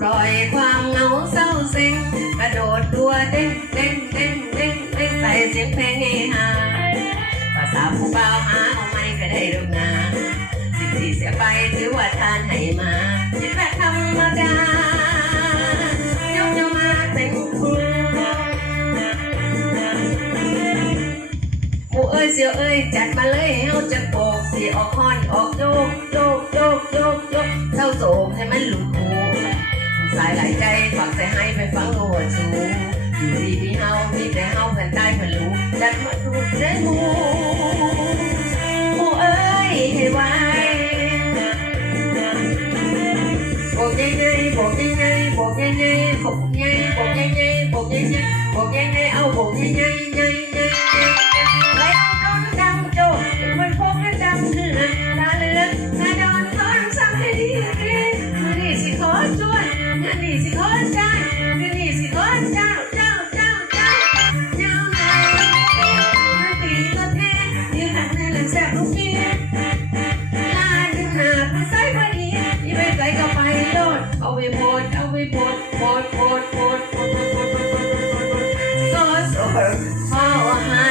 ปล่อยความเหงาเศร้าเซ็งกระโดดตัวเด้งเด้งเด้งเด้งเด้งใส่เสียงเพลงเฮฮาภาษาผู้เบ่าหาเอาไม่ก็ได้ดอกนาสิ่งที่เสียไปถือว่าทานให้มาชิดว่าธรรมดายกยมาเป็นคุณหมูเอ้เสียวเอ้ยจัดมาเลยเฮาจะบอกสีออกฮอนออกโยกโยกโยกโยกโยกเท่าโศกให้มันหลุด หลายใจฝากใจให้ไปฟังโลดสูอยู่ดีพี่เฮามีแต่เฮาเพื่อนใต้เพื่อนรู้ดันมาดูเด้หมูหมูเอ้ยให้ไวบอกยังไงโบกยังไงโบกยังไงโบกยังไงบอกยังไงโบกยังไงโบกยังไงเอาบอกยังไง ดเอาไปโพดโพดโพดโพดโพดโพดโพดโพดโพดโพดโพดโซโซเฝ้าให้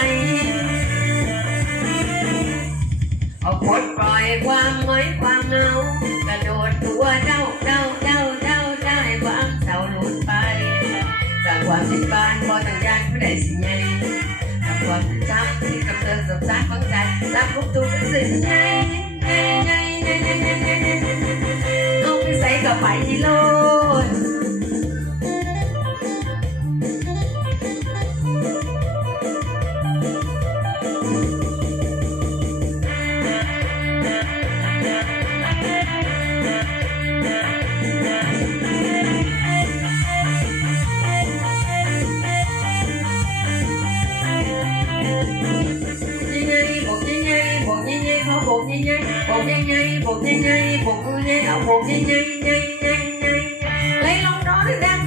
เอาปลดปล่อยความหงอยความเหงากระ bột nhây nhây bột nhây nhây bột nhây nhây bột cứ nhây bộ nhây nhây nhây nhây lấy lòng đó thì đang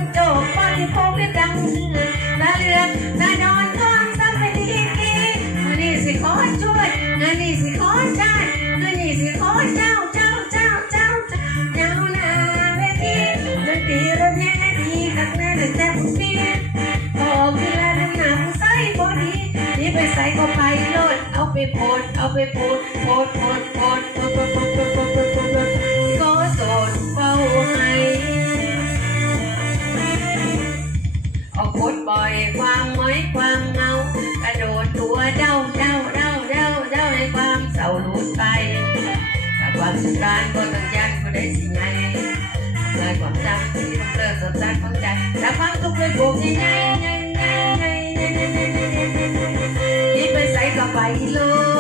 ไปใส่ก็ไปโลดเอาไปโพดเอาไปโพดโพดโพดโพดโพดโพดโพดโพดโพดโพดโพดก็โสดเฝ้าให้เอาโพดปล่อยความหมอยความเงากระโดดตัวเด้าเด้าเด้าเด้าเด้าให้ความเศร้าหลุดไปถ้าความสุขการก็ต้องยันก็ได้สิไงเลยความจำที่ต้องเลิกสดใสของใจแต่ความทุกข์เลยโบกยังไงไงไงไงไงไงไงไงไงนี่ไปใส่ ไปเลย